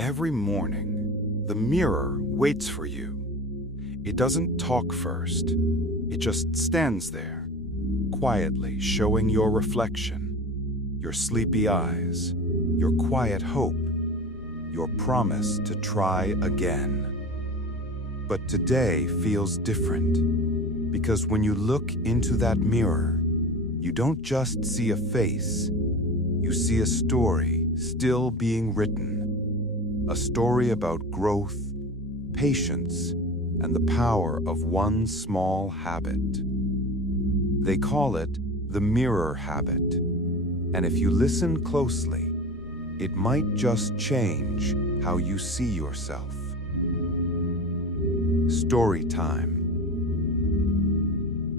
Every morning, the mirror waits for you. It doesn't talk first. It just stands there, quietly showing your reflection, your sleepy eyes, your quiet hope, your promise to try again. But today feels different, because when you look into that mirror, you don't just see a face, you see a story still being written. A story about growth, patience, and the power of one small habit. They call it the mirror habit. And if you listen closely, it might just change how you see yourself. Story time.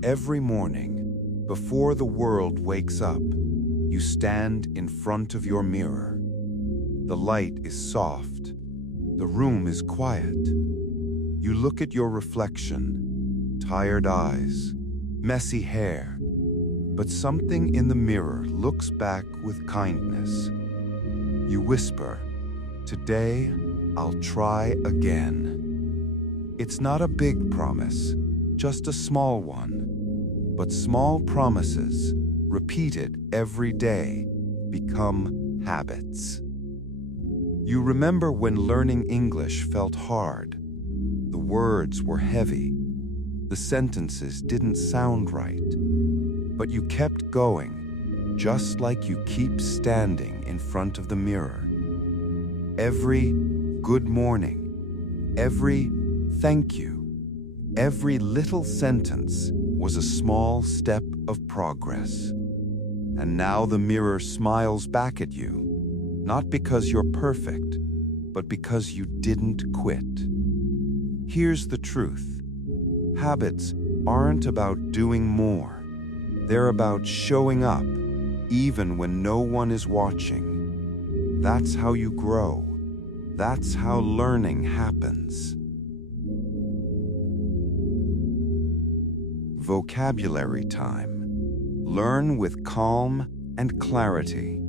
Every morning, before the world wakes up, you stand in front of your mirror. The light is soft. The room is quiet. You look at your reflection, tired eyes, messy hair, but something in the mirror looks back with kindness. You whisper, "Today, I'll try again." It's not a big promise, just a small one. But small promises, repeated every day, become habits. You remember when learning English felt hard. The words were heavy. The sentences didn't sound right. But you kept going, just like you keep standing in front of the mirror. Every good morning, every thank you, every little sentence was a small step of progress. And now the mirror smiles back at you. Not because you're perfect, but because you didn't quit. Here's the truth. Habits aren't about doing more. They're about showing up, even when no one is watching. That's how you grow. That's how learning happens. Vocabulary time. Learn with calm and clarity.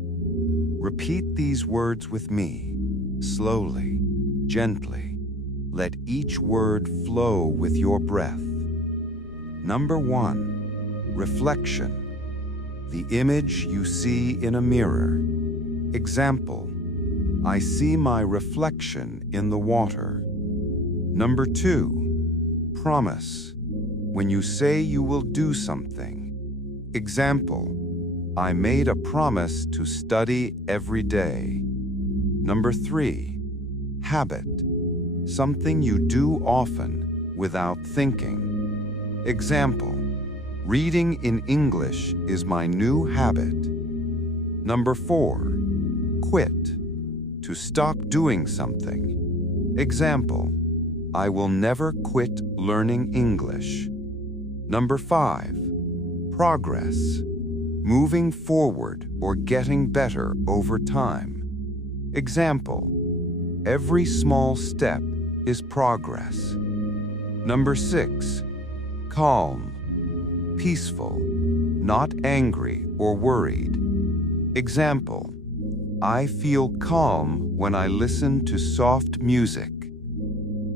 Repeat these words with me, slowly, gently. Let each word flow with your breath. Number 1, reflection. The image you see in a mirror. Example, I see my reflection in the water. Number 2, promise. When you say you will do something. Example, I made a promise to study every day. Number 3, habit. Something you do often without thinking. Example, reading in English is my new habit. Number 4, quit. To stop doing something. Example, I will never quit learning English. Number 5, progress. Moving forward or getting better over time. Example, every small step is progress. Number 6, calm, peaceful, not angry or worried. Example, I feel calm when I listen to soft music.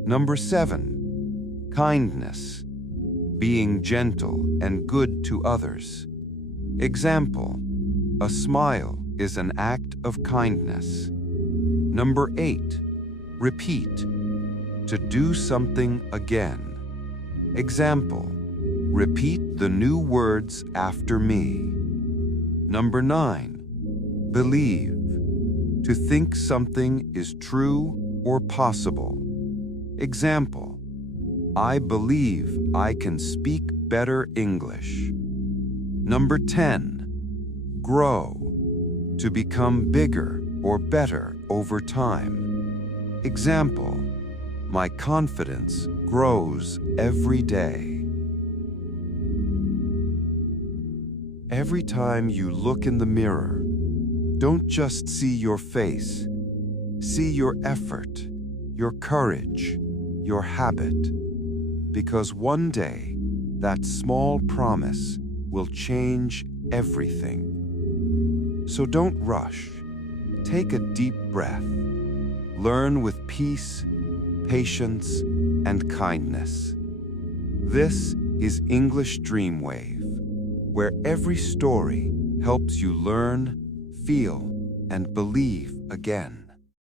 Number 7, kindness, being gentle and good to others. Example, a smile is an act of kindness. Number 8, repeat, to do something again. Example, repeat the new words after me. Number 9, believe, to think something is true or possible. Example, I believe I can speak better English. Number 10, grow, to become bigger or better over time. Example, my confidence grows every day. Every time you look in the mirror, don't just see your face. See your effort, your courage, your habit. Because one day, that small promise will change everything. So don't rush. Take a deep breath. Learn with peace, patience, and kindness. This is English DreamWave, where every story helps you learn, feel, and believe again.